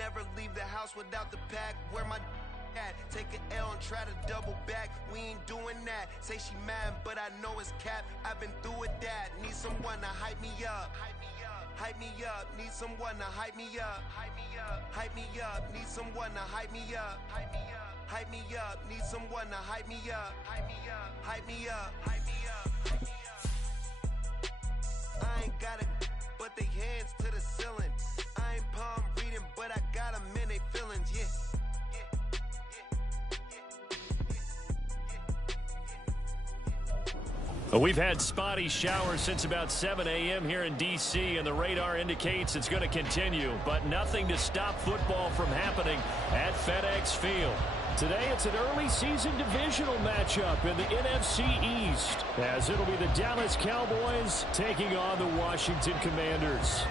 never leave the house without the pack. Where my at? Take an L and try to double back. We ain't doing that. Say she mad, but I know it's cap. I've been through with that. Need someone to hype me up. Hype me up. Need someone to hype me up. Hype me up. Hype me up. Need someone to hype me up. Hype me up. Hype me up. Need someone to hype me up. Hype me up. Hype me up. Hype me up. Hype me up. I ain't got it, but they hands to the ceiling. I ain't palm reading, but I got them in they feelings. Yeah. We've had spotty showers since about 7 a.m. here in D.C., and the radar indicates it's going to continue, but nothing to stop football from happening at FedEx Field. Today, it's an early season divisional matchup in the NFC East, as it'll be the Dallas Cowboys taking on the Washington Commanders.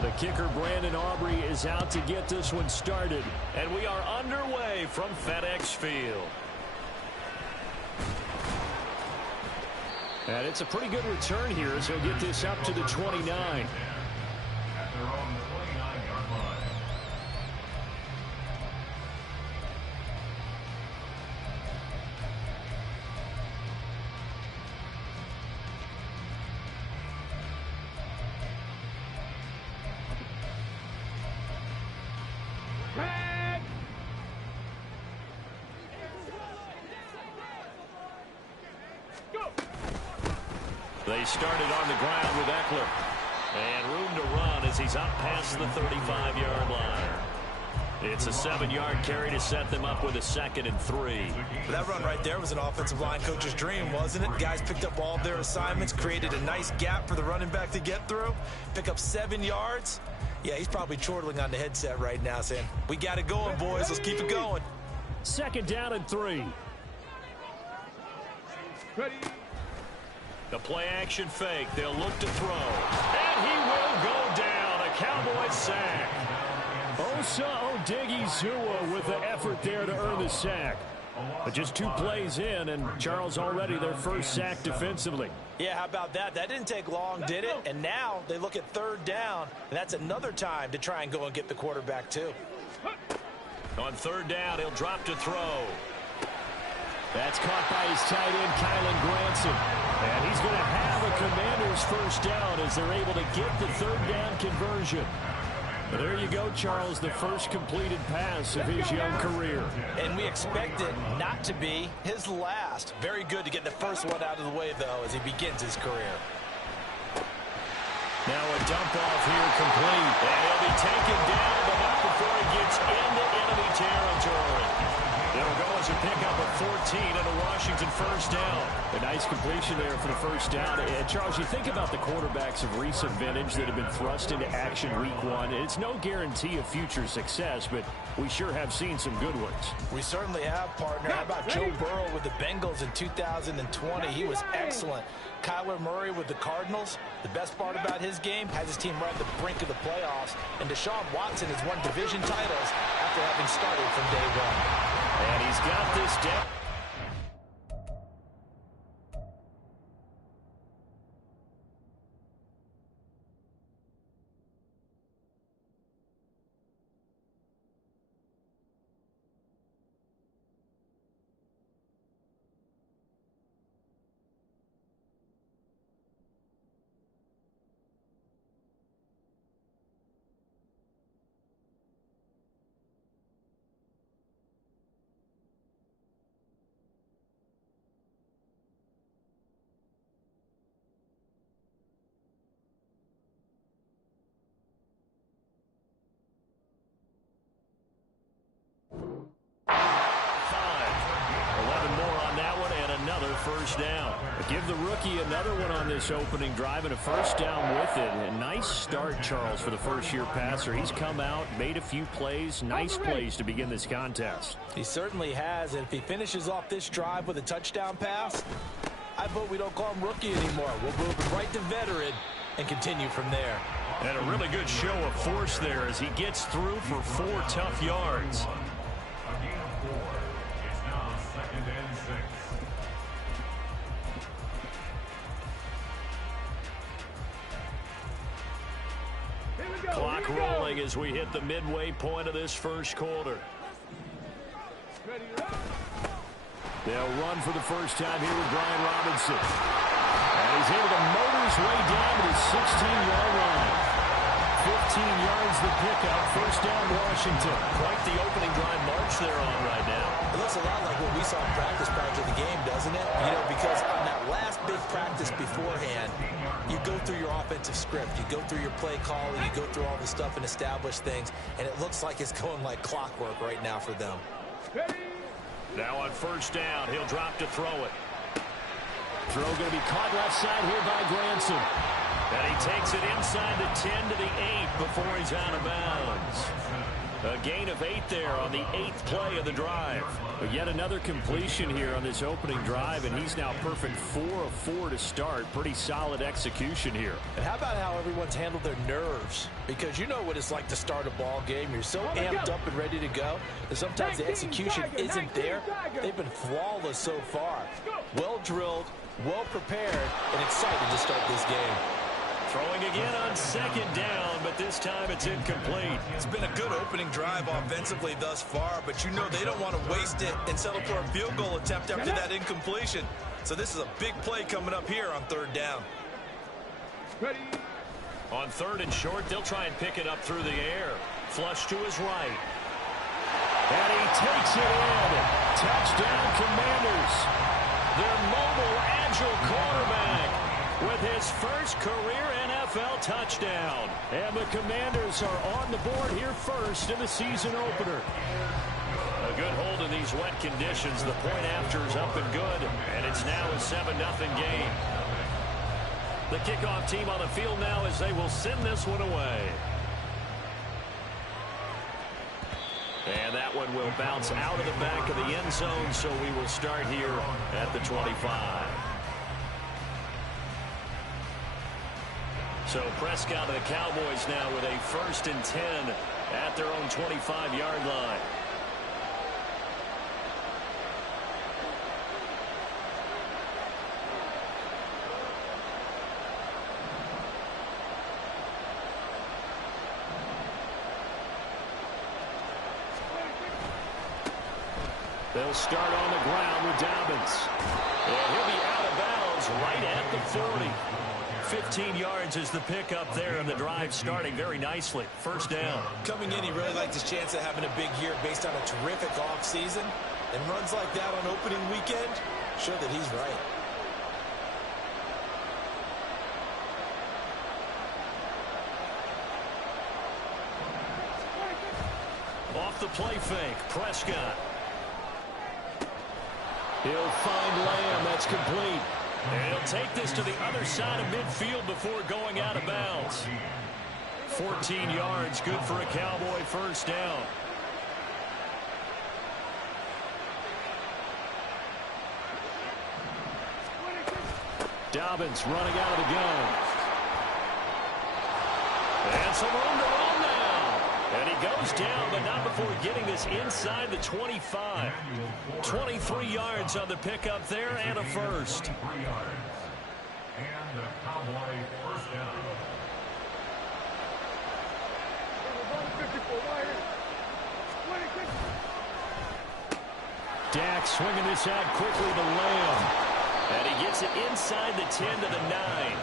The kicker, Brandon Aubrey, is out to get this one started. And we are underway from FedEx Field. And it's a pretty good return here as he'll get this up to the 29. They started on the ground with Eckler. And room to run as he's up past the 35-yard line. It's a 7-yard carry to set them up with a 2nd and 3. That run right there was an offensive line coach's dream, wasn't it? Guys picked up all of their assignments, created a nice gap for the running back to get through, pick up 7 yards. Yeah, he's probably chortling on the headset right now saying, we got it going, boys. Let's keep it going. 2nd down and 3. Ready. The play-action fake. They'll look to throw. And he will go down. A Cowboys sack. Osa Odighizuwa with the effort there to earn the sack. But just 2 plays in, and Charles already their first sack defensively. Yeah, how about that? That didn't take long, did it? And now they look at 3rd down, and that's another time to try and go and get the quarterback too. On 3rd down, he'll drop to throw. That's caught by his tight end, Kylen Granson. And he's going to have a Commanders first down as they're able to get the 3rd down conversion. But there you go, Charles, the first completed pass of his young career. And we expect it not to be his last. Very good to get the first one out of the way, though, as he begins his career. Now a dump off here complete. And he'll be taken down, but not before he gets into enemy territory. It'll go as a pickup of 14 and a Washington first down. A nice completion there for the first down. And Charles, you think about the quarterbacks of recent vintage that have been thrust into action week 1. It's no guarantee of future success, but we sure have seen some good ones. We certainly have, partner. How about Joe Burrow with the Bengals in 2020? He was excellent. Kyler Murray with the Cardinals. The best part about his game, has his team right at the brink of the playoffs. And Deshaun Watson has won division titles after having started from day 1. And he's got this down. First down. Give the rookie another one on this opening drive and a first down with it. A nice start, Charles, for the first-year passer. He's come out, made a few plays, nice plays to begin this contest. He certainly has, and if he finishes off this drive with a touchdown pass, I vote we don't call him rookie anymore. We'll move him right to veteran and continue from there. And a really good show of force there as he gets through for 4 tough yards. Clock rolling as we hit the midway point of this first quarter. They'll run for the first time here with Brian Robinson. And he's able to motor his way down to the 16-yard line. 15 yards the pickup. First down, Washington. Quite the opening drive march they're on right now. It looks a lot like what we saw in practice prior to the game, doesn't it? You know, because on that last big practice beforehand, you go through your offensive script. You go through your play calling. You go through all the stuff and establish things. And it looks like it's going like clockwork right now for them. Now on first down, he'll drop to throw it. Throw going to be caught left side here by Granson. And he takes it inside the 10 to the 8 before he's out of bounds. A gain of 8 there on the 8th play of the drive. But yet another completion here on this opening drive, and he's now perfect 4 of 4 to start. Pretty solid execution here. And how about how everyone's handled their nerves? Because you know what it's like to start a ball game. You're so amped up and ready to go that sometimes the execution isn't there. They've been flawless so far. Well drilled, well prepared, and excited to start this game. Throwing again on second down, but this time it's incomplete. It's been a good opening drive offensively thus far, but you know they don't want to waste it and settle for a field goal attempt after that incompletion. So this is a big play coming up here on third down. Ready. On third and short, they'll try and pick it up through the air. Flush to his right. And he takes it in. Touchdown, Commanders. Their mobile, agile quarterback with his first career NFL touchdown. And the Commanders are on the board here first in the season opener. A good hold in these wet conditions. The point after is up and good, and it's now a 7-0 game. The kickoff team on the field now as they will send this one away. And that one will bounce out of the back of the end zone, so we will start here at the 25. So Prescott and the Cowboys now with a 1st and 10 at their own 25-yard line. They'll start on the ground with Dobbins. And he'll be out of bounds right at the 40. 15 yards is the pickup there, and the drive starting very nicely. First down. Coming in, he really liked his chance of having a big year based on a terrific offseason. And runs like that on opening weekend show that he's right. Off the play fake, Prescott. He'll find Lamb. That's complete. And he'll take this to the other side of midfield before going out of bounds. 14 yards, good for a Cowboy first down. Dobbins running out of the gun. And some room to run now. And he goes down, but not before getting this inside the 25. 23 yards on the pickup there and a first. And the Cowboy first down. Dak swinging this out quickly to Lamb. And he gets it inside the 10 to the 9.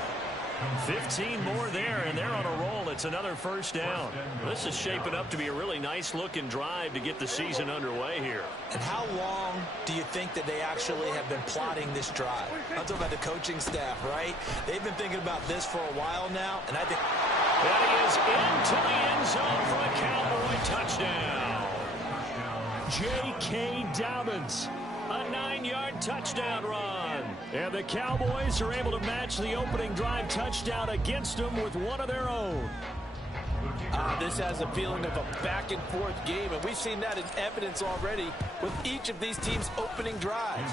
15 more there, and they're on a roll. It's another first down. This is shaping up to be a really nice-looking drive to get the season underway here. And how long do you think that they actually have been plotting this drive? I'm talking about the coaching staff, right? They've been thinking about this for a while now, and I think... And he is into the end zone for a Cowboy touchdown. J.K. Dobbins. A 9-yard touchdown run. And the Cowboys are able to match the opening drive touchdown against them with one of their own. This has a feeling of a back-and-forth game, and we've seen that in evidence already with each of these teams' opening drives.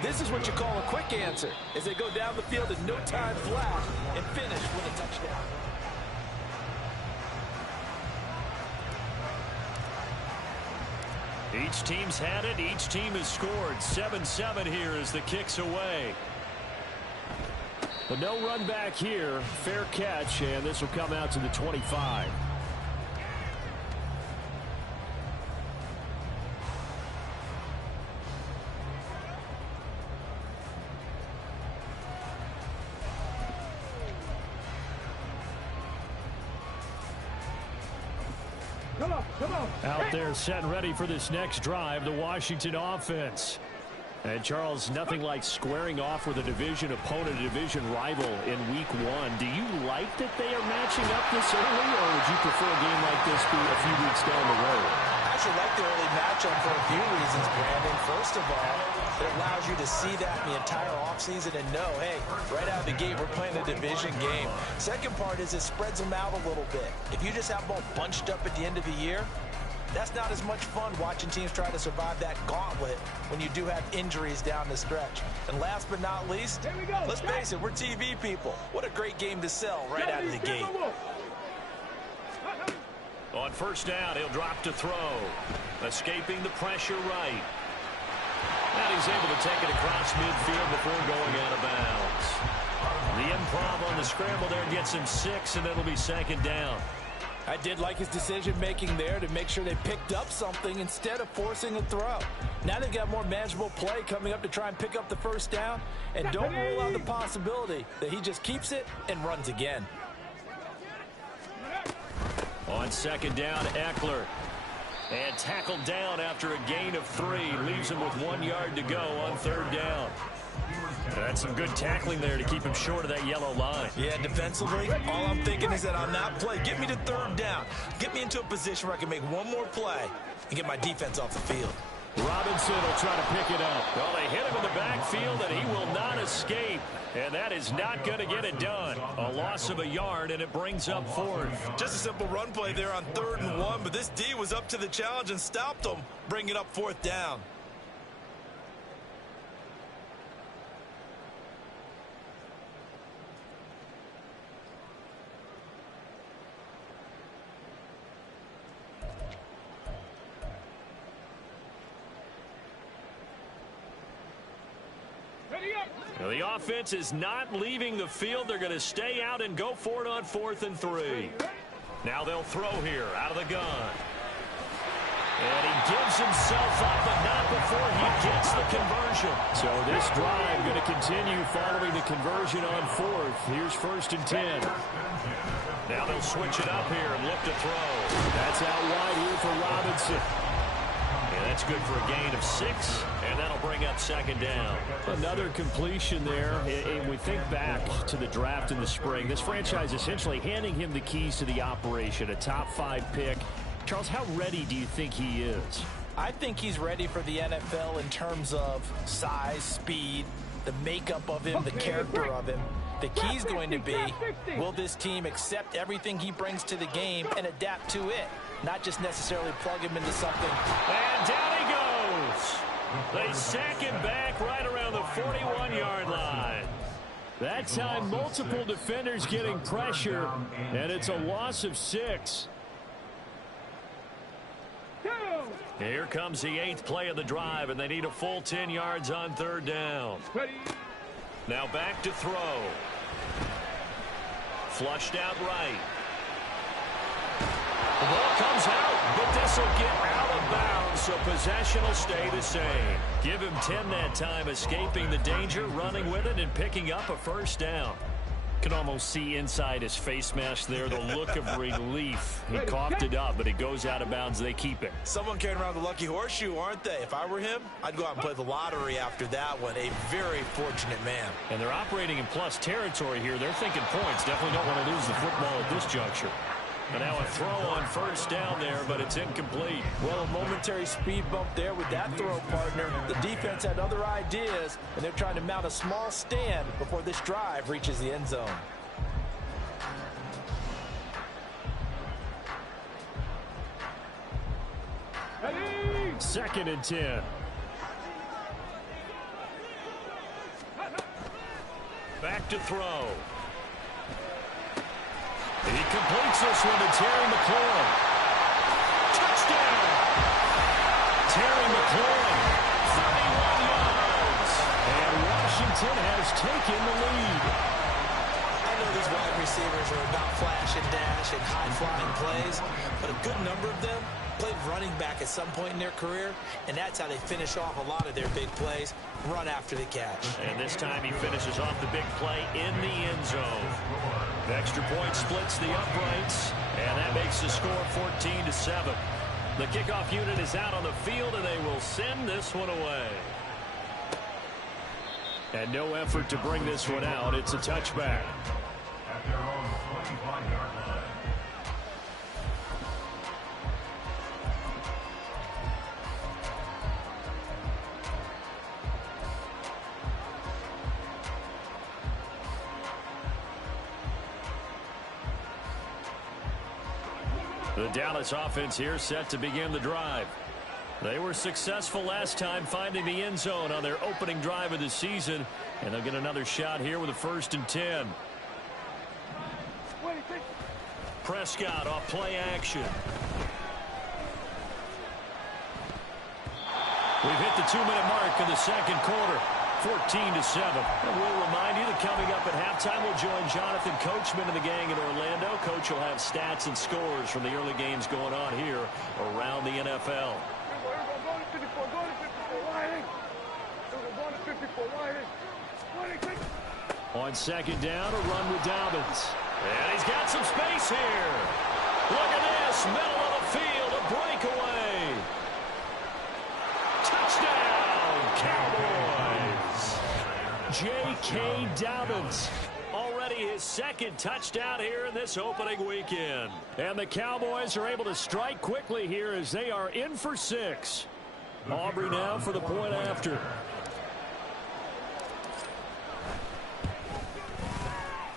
This is what you call a quick answer, as they go down the field in no time flat and finish with a touchdown. Each team's had it. Each team has scored. 7-7 here as the kick's away. But no run back here. Fair catch, and this will come out to the 25. Out there set and ready for this next drive, the Washington offense. And Charles, nothing like squaring off with a division opponent, a division rival in week 1. Do you like that they are matching up this early, or would you prefer a game like this be a few weeks down the road? I actually like the early matchup for a few reasons, Brandon. First of all, it allows you to see that in the entire offseason and know, hey, right out of the gate, we're playing a division game. Second part is it spreads them out a little bit. If you just have them all bunched up at the end of the year, that's not as much fun watching teams try to survive that gauntlet when you do have injuries down the stretch. And last but not least, let's face it, we're TV people. What a great game to sell right out of the gate. On first down, he'll drop to throw. Escaping the pressure right. And he's able to take it across midfield before going out of bounds. The improv on the scramble there gets him 6, and it'll be second down. I did like his decision-making there to make sure they picked up something instead of forcing a throw. Now they've got more manageable play coming up to try and pick up the first down. And don't rule out the possibility that he just keeps it and runs again. On second down, Eckler. And tackled down after a gain of 3. Leaves him with 1 yard to go on third down. That's some good tackling there to keep him short of that yellow line. Yeah, defensively, all I'm thinking is that on that play, get me to third down. Get me into a position where I can make one more play and get my defense off the field. Robinson will try to pick it up. Well, they hit him in the backfield, and he will not escape. And that is not going to get it done. A loss of a yard, and it brings up 4th. Just a simple run play there on 3rd and 1, but this D was up to the challenge and stopped them, bringing up 4th down. Now, the offense is not leaving the field. They're going to stay out and go for it on 4th and 3. Now they'll throw here out of the gun. And he gives himself up, but not before he gets the conversion. So this drive going to continue following the conversion on 4th. Here's 1st and 10. Now they'll switch it up here and look to throw. That's out wide here for Robinson. And that's good for a gain of 6, and that'll bring up second down. Another completion there. And we think back to the draft in the spring. This franchise essentially handing him the keys to the operation, a top 5 pick. Charles, how ready do you think he is? I think he's ready for the NFL in terms of size, speed, the makeup of him, the character of him. The key's going to be, will this team accept everything he brings to the game and adapt to it? Not just necessarily plug him into something. And down he goes. They sack him back right around the 41-yard line. That time, multiple defenders getting pressure, and it's a loss of 6. Here comes the 8th play of the drive, and they need a full 10 yards on 3rd down. Now back to throw. Flushed out right. The ball comes out, but this will get out of bounds, so possession will stay the same. Give him 10 that time, escaping the danger, running with it, and picking up a first down. Can almost see inside his face mask there, the look of relief. He coughed it up, but it goes out of bounds. They keep it. Someone carrying around the lucky horseshoe, aren't they? If I were him, I'd go out and play the lottery after that one. A very fortunate man. And they're operating in plus territory here. They're thinking points. Definitely don't want to lose the football at this juncture. And now a throw on first down there, but it's incomplete. Well, a momentary speed bump there with that throw, partner. The defense had other ideas, and they're trying to mount a small stand before this drive reaches the end zone. Second and 10. Back to throw. And he completes this one to Terry McLaurin. Touchdown! Terry McLaurin, 31 yards. And Washington has taken the lead. receivers are about flash and dash and high-flying plays, but a good number of them played running back at some point in their career, and that's how they finish off a lot of their big plays, run after the catch. And this time he finishes off the big play in the end zone. The extra point splits the uprights, and that makes the score 14-7. The kickoff unit is out on the field, and they will send this one away. And no effort to bring this one out. It's a touchback. At their own 25-yard line. The Dallas offense here set to begin the drive. They were successful last time finding the end zone on their opening drive of the season, and they'll get another shot here with a 1st and 10. Prescott off play action. We've hit the 2-minute mark in the second quarter. 14-7. And we'll remind you that coming up at halftime, we'll join Jonathan Coachman and the gang in Orlando. Coach will have stats and scores from the early games going on here around the NFL. On second down, a run with Dobbins. And he's got some space here. Look at this, middle of the field, a breakaway. Touchdown, Cowboys. J.K. Dobbins. Already his second touchdown here in this opening weekend. And the Cowboys are able to strike quickly here as they are in for 6. Aubrey now for the point after.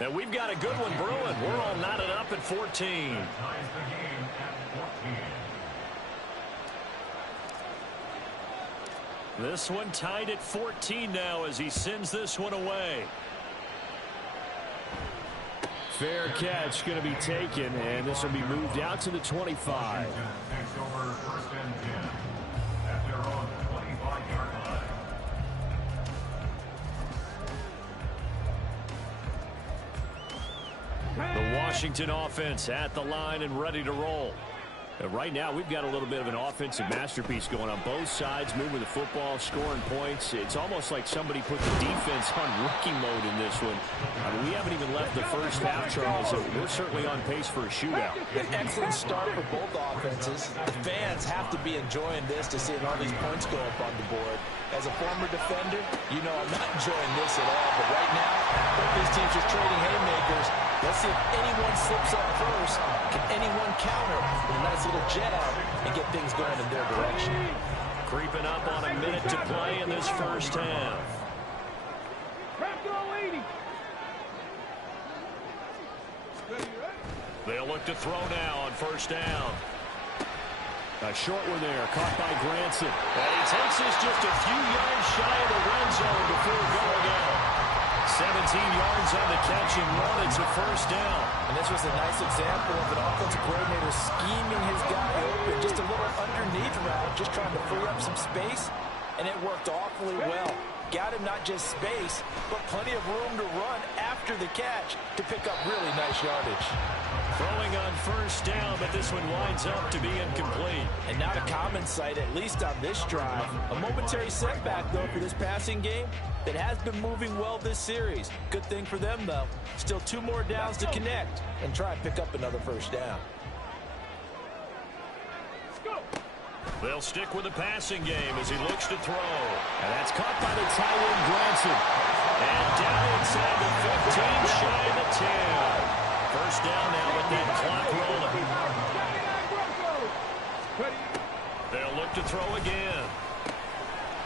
And we've got a good one brewing. We're all knotted up at 14. Ties the game at 14. This one tied at 14 now as he sends this one away. Fair catch going to be taken, and this will be moved out to the 25. Takes over 1st and 10 at their own 25-yard line. The Washington offense at the line and ready to roll. And right now, we've got a little bit of an offensive masterpiece going on both sides, moving the football, scoring points. It's almost like somebody put the defense on rookie mode in this one. I mean, we haven't even left the first half, Charles, so we're certainly on pace for a shootout. An excellent start for both offenses. The fans have to be enjoying this to see all these points go up on the board. As a former defender, you know I'm not enjoying this at all. But right now, both these teams just trading haymakers. Let's see if anyone slips up first. Can anyone counter with a nice little jab and get things going in their direction? Creeping up on a minute to play in this first half. They'll look to throw now on first down. A short one there, caught by Granson. And he takes this just a few yards shy of the red zone before going out. 17 yards on the catch and 1. It's a first down. And this was a nice example of an offensive coordinator scheming his guy open. Just a little underneath route, just trying to free up some space. And it worked awfully well. Got him not just space, but plenty of room to run after the catch to pick up really nice yardage. Throwing on first down, but this one winds up to be incomplete. And not a common sight, at least on this drive. A momentary setback, though, for this passing game that has been moving well this series. Good thing for them, though. Still 2 more downs to connect and try and pick up another first down. They'll stick with the passing game as he looks to throw. And that's caught by the Tyrone Granson. And down inside the 15, shy of the 10. First down now with that clock rolling. They'll look to throw again.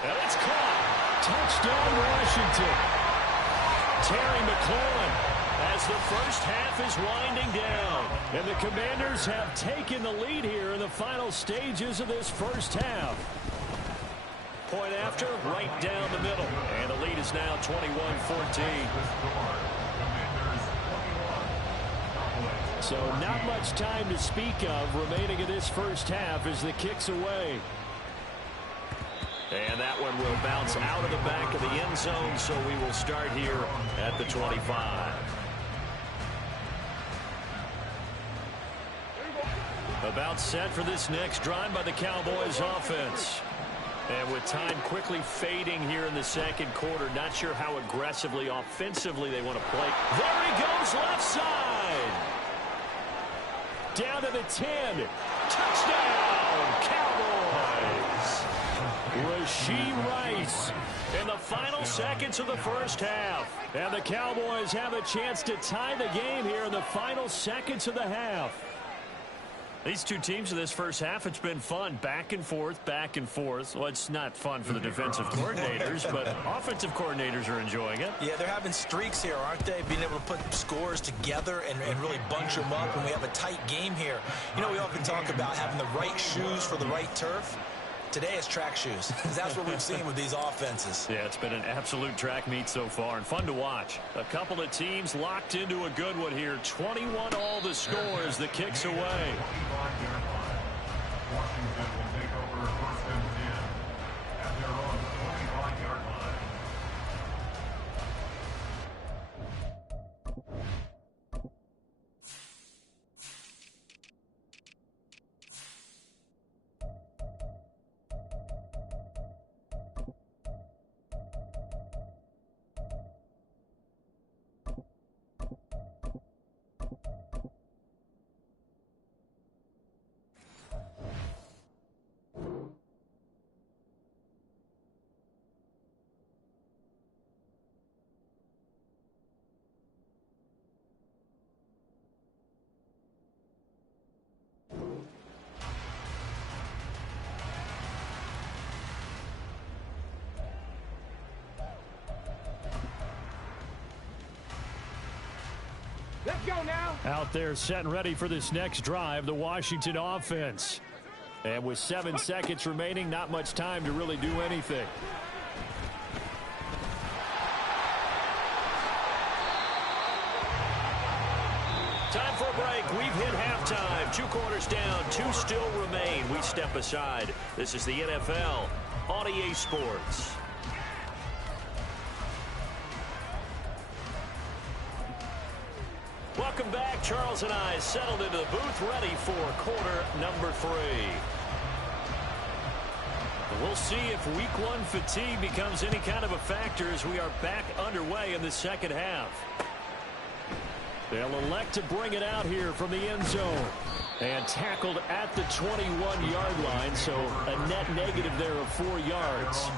And it's caught. Touchdown Washington. Terry McLaurin as the first half is winding down. And the Commanders have taken the lead here in the final stages of this first half. Point after, right down the middle. And the lead is now 21-14. So not much time to speak of remaining in this first half as the kick's away. And that one will bounce out of the back of the end zone, so we will start here at the 25. About set for this next drive by the Cowboys offense. And with time quickly fading here in the second quarter, not sure how aggressively, offensively they want to play. There he goes, left side. Down to the 10. Touchdown, Cowboys. Rashee Rice in the final seconds of the first half. And the Cowboys have a chance to tie the game here in the final seconds of the half. These two teams in this first half, it's been fun. Back and forth, back and forth. Well, it's not fun for the defensive coordinators, but offensive coordinators are enjoying it. Yeah, they're having streaks here, aren't they? Being able to put scores together and really bunch them up, and we have a tight game here. You know, we often talk about having the right shoes for the right turf. Today it's track shoes, because that's what we've seen with these offenses. Yeah, it's been an absolute track meet so far, and fun to watch. A couple of teams locked into a good one here. 21 all the scores. The kicks away. Washington will take over 1st and 10 at their own 25-yard line. Let's go now. Out there set and ready for this next drive, the Washington offense. And with 7 seconds remaining, not much time to really do anything. Time for a break. We've hit halftime. 2 quarters down, 2 still remain. We step aside. This is the NFL on EA Sports. Welcome back. Charles and I settled into the booth, ready for quarter number 3. We'll see if week 1 fatigue becomes any kind of a factor as we are back underway in the second half. They'll elect to bring it out here from the end zone. And tackled at the 21-yard line, so a net negative there of 4 yards.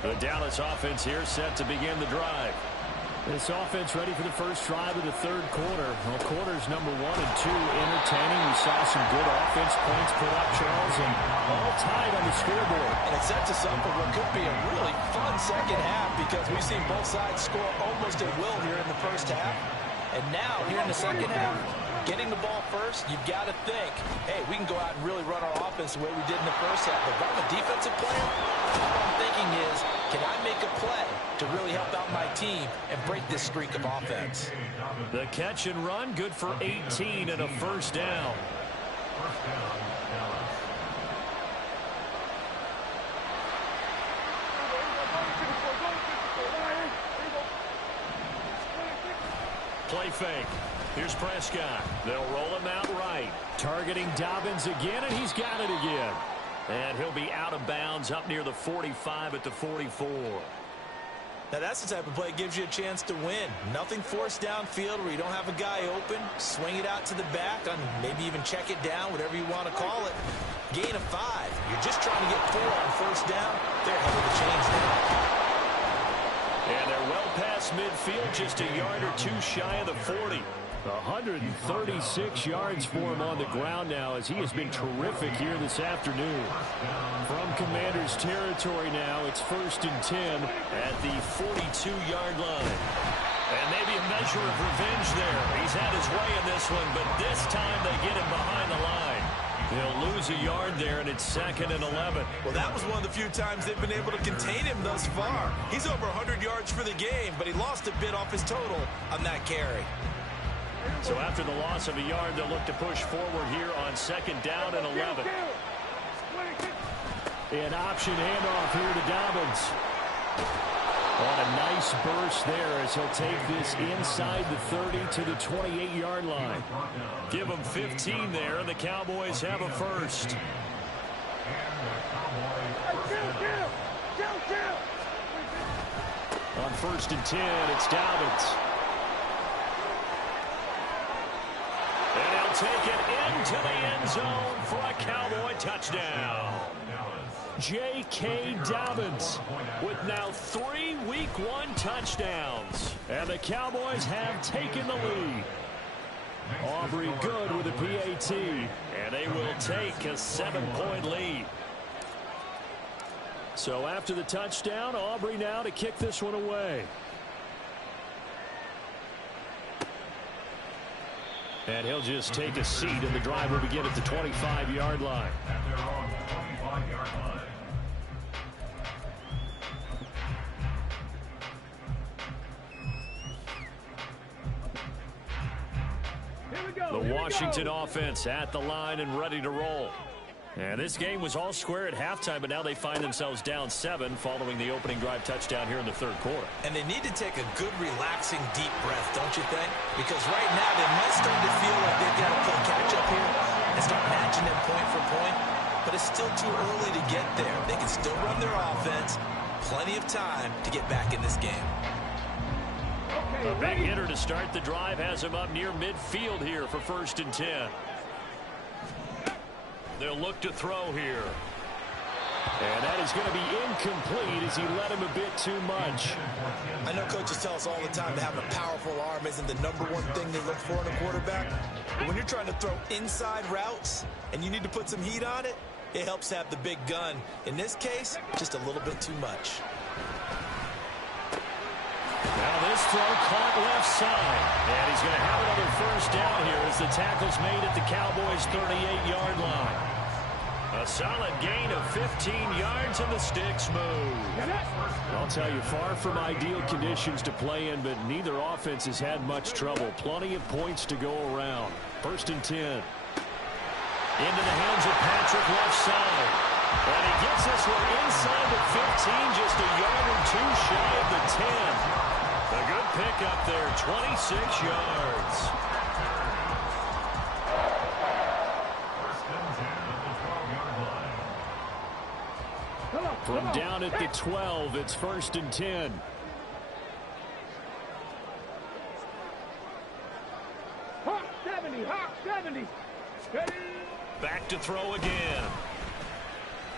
The Dallas offense here set to begin the drive. This offense ready for the first drive of the third quarter. Well, quarters number 1 and 2 entertaining. We saw some good offense points put up, Charles, and all tied on the scoreboard. And it sets us up for what could be a really fun second half because we've seen both sides score almost at will here in the first half. And now, here in the second half, getting the ball first, you've got to think, hey, we can go out and really run our offense the way we did in the first half. But if I'm a defensive player, all I'm thinking is, can I make a play to really help out my team and break this streak of offense? The catch and run, good for 18 and a first down. Play fake. Here's Prescott. They'll roll him out right. Targeting Dobbins again, and he's got it again. And he'll be out of bounds up near the 45 at the 44. Now, that's the type of play that gives you a chance to win. Nothing forced downfield where you don't have a guy open. Swing it out to the back, and maybe even check it down, whatever you want to call it. Gain of 5. You're just trying to get 4 on first down. They're ahead of the chains now. And they're well past midfield, just a yard or 2 shy of the 40. 136 yards for him on the ground now as he has been terrific here this afternoon. From Commanders territory now, it's 1st and 10 at the 42-yard line. And maybe a measure of revenge there. He's had his way in this one, but this time they get him behind the line. He'll lose a yard there, and it's 2nd and 11. Well, that was one of the few times they've been able to contain him thus far. He's over 100 yards for the game, but he lost a bit off his total on that carry. So after the loss of a yard, they'll look to push forward here on 2nd down and 11. An option handoff here to Dobbins. On a nice burst there as he'll take this inside the 30 to the 28-yard line. Give them 15 there, and the Cowboys have a first. On 1st and 10, it's Dobbins. And he'll take it into the end zone for a Cowboy touchdown. J.K. Dobbins with now 3 Week 1 touchdowns. And the Cowboys have taken the lead. Aubrey good with a PAT. And they will take a 7-point lead. So after the touchdown, Aubrey now to kick this one away. And he'll just take a seat, and the drive will begin at the 25-yard line. At their own 25-yard line. The Washington offense at the line and ready to roll. And this game was all square at halftime, but now they find themselves down 7 following the opening drive touchdown here in the 3rd quarter. And they need to take a good, relaxing, deep breath, don't you think? Because right now they might start to feel like they've got to play catch-up here and start matching them point for point. But it's still too early to get there. They can still run their offense. Plenty of time to get back in this game. A big hitter to start the drive has him up near midfield here for 1st and 10. They'll look to throw here. And that is going to be incomplete as he led him a bit too much. I know coaches tell us all the time that having a powerful arm isn't the #1 thing they look for in a quarterback. But when you're trying to throw inside routes and you need to put some heat on it, it helps to have the big gun. In this case, just a little bit too much. Now this throw caught left side. And he's going to have another first down here as the tackle's made at the Cowboys' 38-yard line. A solid gain of 15 yards and the sticks move. I'll tell you, far from ideal conditions to play in, but neither offense has had much trouble. Plenty of points to go around. 1st and 10. Into the hands of Patrick left side. And he gets this one inside the 15, just a yard or 2 shy of the 10. A good pickup there, 26 yards. From down at the 12, it's 1st and 10. Hawk 70, Hawk 70. Ready? Back to throw again.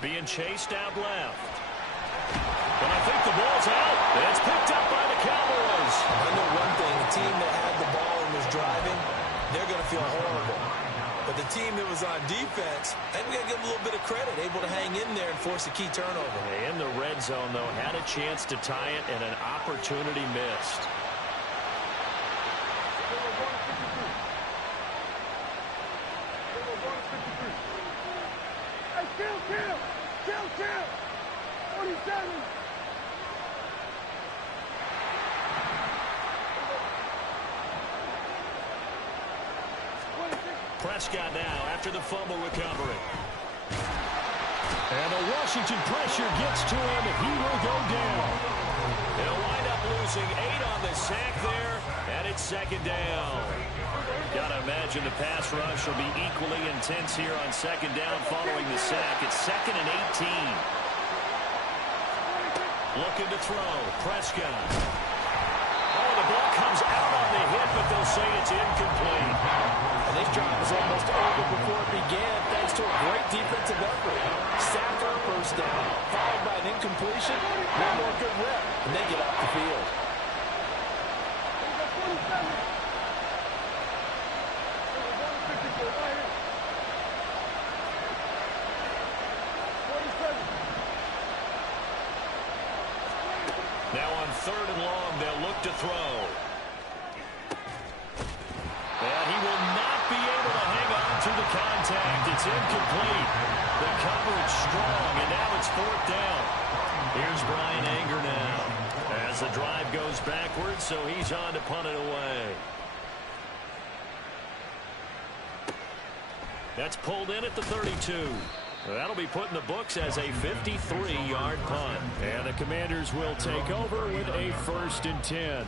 Being chased out left. But I think the ball's out. It's picked up by the Cowboys. I know one thing, the team that had the ball and was driving, they're going to feel horrible. But the team that was on defense, I think we got to give them a little bit of credit, able to hang in there and force a key turnover. In the red zone, though, had a chance to tie it and an opportunity missed. Hey, kill. 47. Prescott now after the fumble recovery. And the Washington pressure gets to him, and he will go down. He'll wind up losing 8 on the sack there, and it's 2nd down. Gotta imagine the pass rush will be equally intense here on 2nd down following the sack. It's 2nd and 18. Looking to throw. Prescott. Oh, the ball comes out on the hit, but they'll say it's incomplete. And this drive was almost over before it began, thanks to a great defensive effort. Sack on 1st down, followed by an incompletion. One more good rep, and they get off the field. Now on 3rd and long, they'll look to throw. And he will not be able to hang on to the contact. It's incomplete. The coverage strong, and now it's 4th down. Here's Brian Anger now as the drive goes backwards, so he's on to punt it away. That's pulled in at the 32. That'll be put in the books as a 53-yard punt. And the Commanders will take over with a 1st and 10.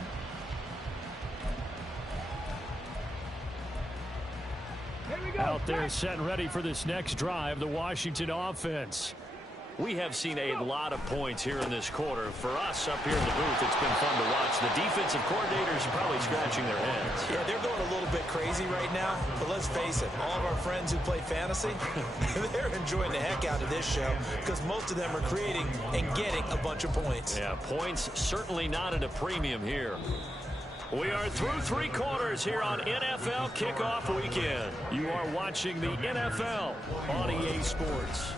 Out there set and ready for this next drive, the Washington offense. We have seen a lot of points here in this quarter. For us up here in the booth, it's been fun to watch. The defensive coordinators are probably scratching their heads. Yeah, they're going a little bit crazy right now. But let's face it, all of our friends who play fantasy, they're enjoying the heck out of this show because most of them are creating and getting a bunch of points. Yeah, points certainly not at a premium here. We are through 3 quarters here on NFL Kickoff Weekend. You are watching the NFL on EA Sports.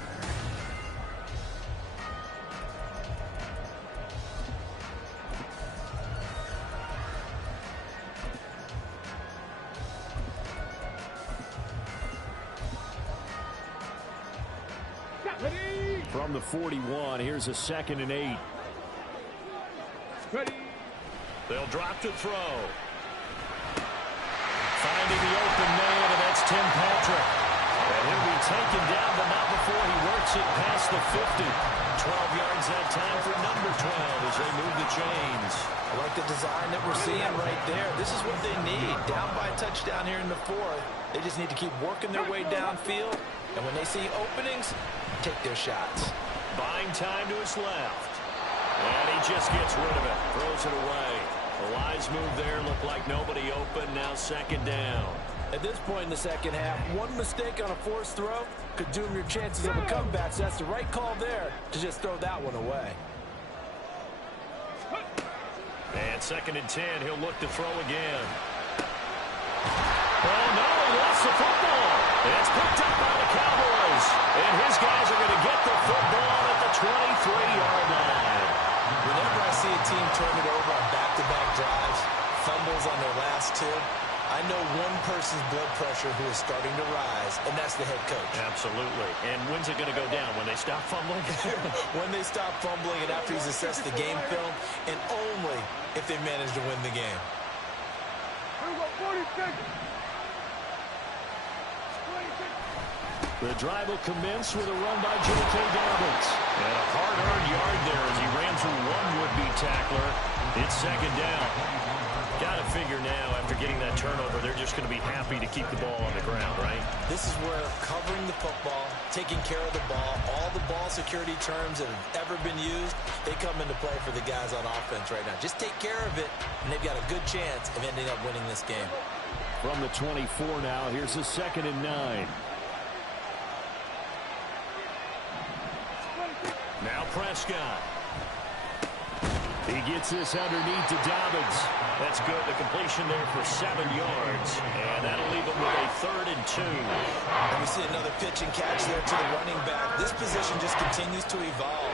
From the 41, here's a 2nd and 8. Ready. They'll drop to throw. Finding the open man, and that's Tim Patrick. And he'll be taken down, but not before he works it past the 50. 12 yards that time for number 12 as they move the chains. I like the design that we're seeing right there. This is what they need. Down by a touchdown here in the 4th. They just need to keep working their way downfield. And when they see openings, take their shots. Buying time to his left. And he just gets rid of it. Throws it away. The wise move there. Looked like nobody open. Now 2nd down. At this point in the second half, one mistake on a forced throw could doom your chances of a comeback. So that's the right call there to just throw that one away. And 2nd and 10. He'll look to throw again. Oh, no. He lost the football. It's picked up by the Cowboys. And his guys are going to get the football at the 23-yard line. Whenever I see a team turn it over on back-to-back drives, fumbles on their last 2, I know one person's blood pressure who is starting to rise, and that's the head coach. Absolutely. And when's it going to go down? When they stop fumbling? When they stop fumbling and after he's assessed the game film, and only if they manage to win the game. Here we go, 40 seconds. The drive will commence with a run by J.K. Dobbins. And a hard-earned yard there as he ran through one would-be tackler. It's 2nd down. Got to figure now, after getting that turnover, they're just going to be happy to keep the ball on the ground, right? This is where covering the football, taking care of the ball, all the ball security terms that have ever been used, they come into play for the guys on offense right now. Just take care of it, and they've got a good chance of ending up winning this game. From the 24 now, here's a 2nd and 9. Now Prescott. He gets this underneath to Dobbins. That's good. The completion there for 7 yards. And that'll leave him with a 3rd and 2. And we see another pitch and catch there to the running back. This position just continues to evolve.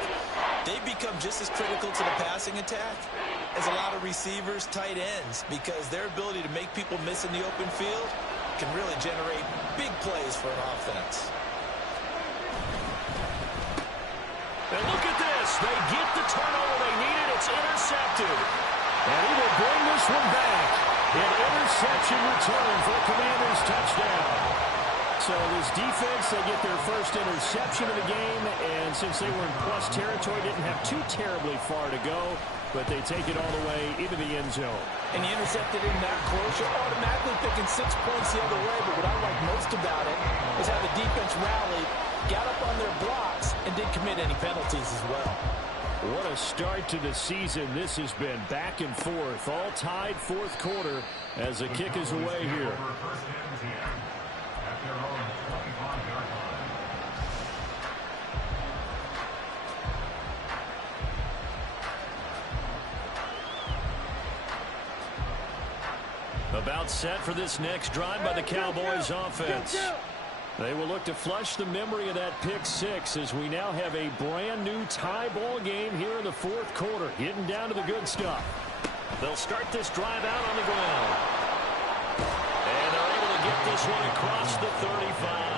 They've become just as critical to the passing attack as a lot of receivers, tight ends, because their ability to make people miss in the open field can really generate big plays for an offense. And look at this. They get the turnover they needed. It's intercepted. And he will bring this one back. An interception return for the Commanders' touchdown. So this defense, they get their first interception of the game. And since they were in plus territory, didn't have too terribly far to go. But they take it all the way into the end zone. And you intercepted in that close, you're automatically picking 6 points the other way. But what I like most about it is how the defense rallied, got up on their blocks, and didn't commit any penalties as well. What a start to the season this has been. Back and forth, all tied 4th quarter as the kick is away here. About set for this next drive by the Cowboys offense. They will look to flush the memory of that pick 6 as we now have a brand new tie ball game here in the 4th quarter. Getting down to the good stuff. They'll start this drive out on the ground. And they're able to get this one across the 35.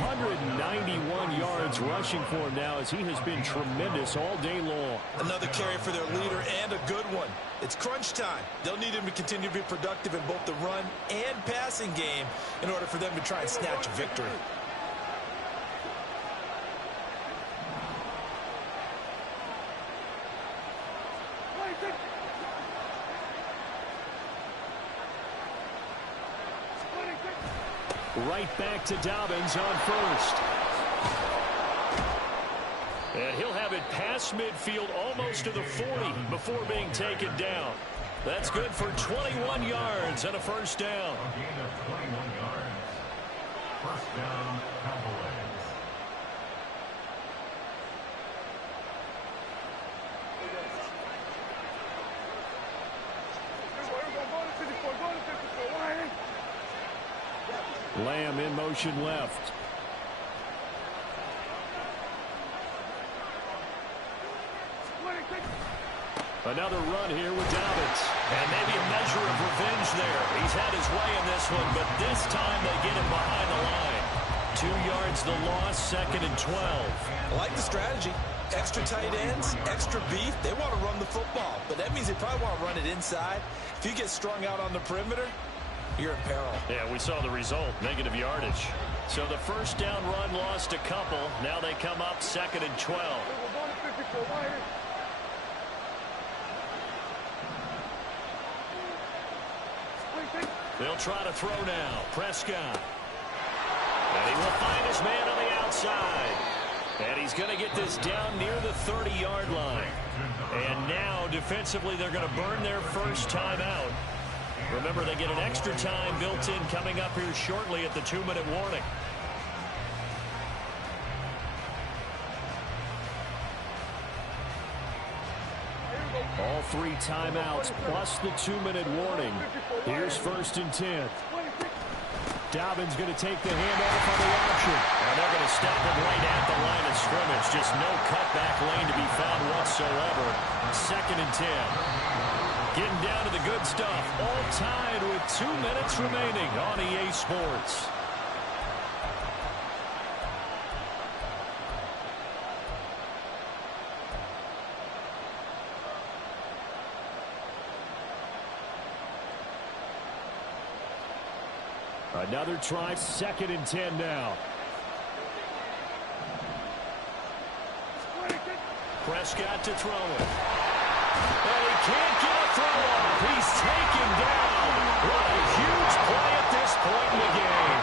191 yards rushing for him now as he has been tremendous all day long. Another carry for their leader and a good one. It's crunch time. They'll need him to continue to be productive in both the run and passing game in order for them to try and snatch a victory. Right back to Dobbins on first. And he'll have it past midfield almost to the 40 before being taken down. That's good for 21 yards and a first down. A gain of 21 yards. First down, Cowboys. Lamb in motion left. Another run here with Dobbins. And maybe a measure of revenge there. He's had his way in this one, but this time they get him behind the line. 2 yards the loss, 2nd and 12. I like the strategy. Extra tight ends, extra beef. They want to run the football, but that means they probably want to run it inside. If you get strung out on the perimeter, you're in peril. Yeah, we saw the result, negative yardage. So the first down run lost a couple. Now they come up 2nd and 12. They'll try to throw now. Prescott. And he will find his man on the outside. And he's going to get this down near the 30-yard line. And now, defensively, they're going to burn their first time out. Remember, they get an extra time built in coming up here shortly at the 2-minute warning. All 3 timeouts plus the 2-minute warning. Here's 1st and 10. Dobbins going to take the handoff on the option. And they're going to stop him right at the line of scrimmage. Just no cutback lane to be found whatsoever. 2nd and 10. Getting down to the good stuff. All tied with 2 minutes remaining on EA Sports. Another try, 2nd and 10 now. Prescott to throw it. And he can't get a throw off. He's taken down. What a huge play at this point in the game.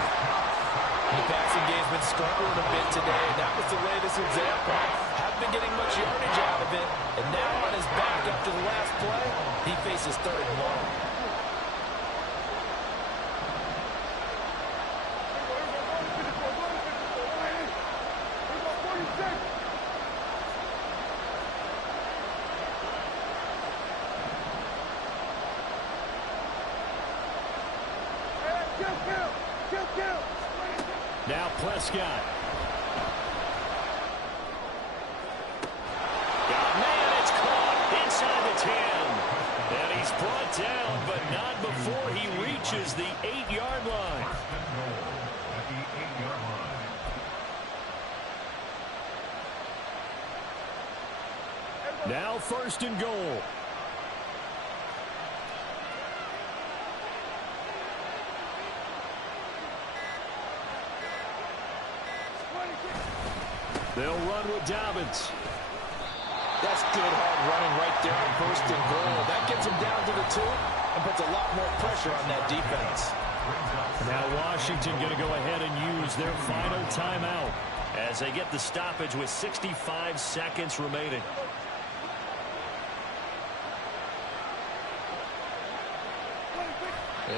The passing game's been struggling a bit today, and that was the latest example. Haven't been getting much yardage out of it, and now on his back after the last play, he faces 3rd and long. Now Prescott. Man, it's caught inside the 10. And he's brought down, but not before he reaches the 8-yard line. At the 8-yard line. Now 1st and goal. They'll run with Dobbins. That's good hard running right there on 1st and goal. That gets him down to the 2 and puts a lot more pressure on that defense. Now Washington going to go ahead and use their final timeout as they get the stoppage with 65 seconds remaining.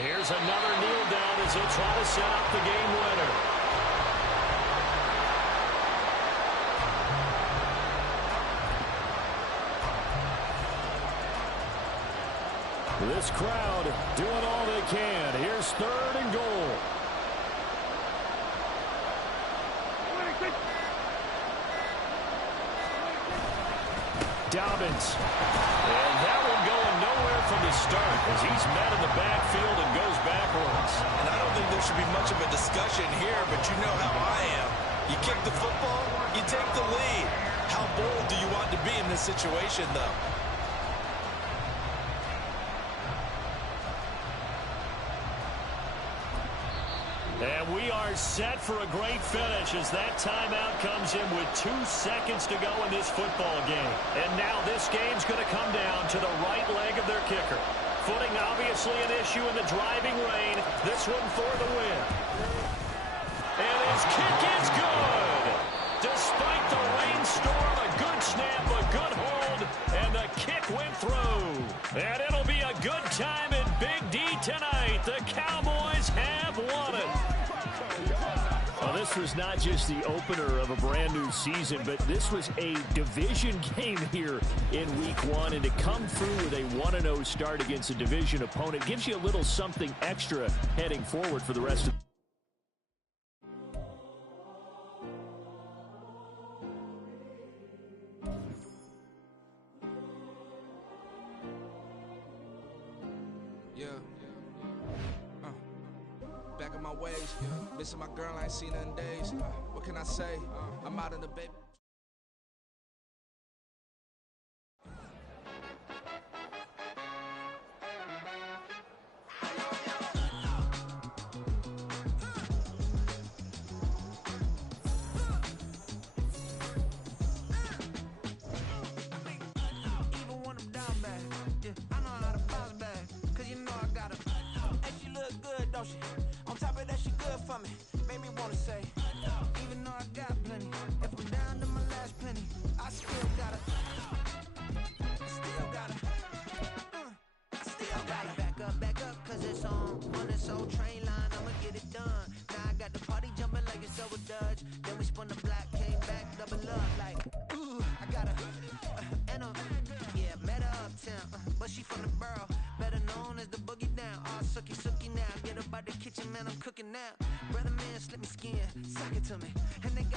Here's another kneel down as they try to set up the game winner. This crowd doing all they can. Here's 3rd and goal. Dobbins. And that one going nowhere from the start as he's met in the backfield and goes backwards. And I don't think there should be much of a discussion here, but you know how I am. You kick the football, you take the lead. How bold do you want to be in this situation, though? And we are set for a great finish as that timeout comes in with 2 seconds to go in this football game. And now this game's going to come down to the right leg of their kicker. Footing obviously an issue in the driving rain. This one for the win. And his kick is good. Despite the rainstorm, a good snap, a good hold, and the kick went through. And it'll be a good time in Big D tonight. The Cowboys have won it. Well, this was not just the opener of a brand new season, but this was a division game here in week one. And to come through with a 1-0 start against a division opponent gives you a little something extra heading forward for the rest of the back in my ways, missing my girl, I ain't seen her in days. What can I say? I'm out in the baby. Even when I'm down bad, yeah, I know how to bounce back. Cause you know I got her. And she look good, don't she? On top of that, she good for me. Made me wanna say, even though I got plenty, if I'm down to my last penny, I still gotta, I still gotta, back up, cause it's on this old train line, I'ma get it done. Now I got the party jumping like it's over Dutch. Then we spun the block, came back, double up, like, ooh, I got and yeah, met her uptown, but she from the borough, better known as the boogie down. All sookie now, get up out the kitchen, man, I'm cooking now. Brother man, slip me skin, sock it to me, and they got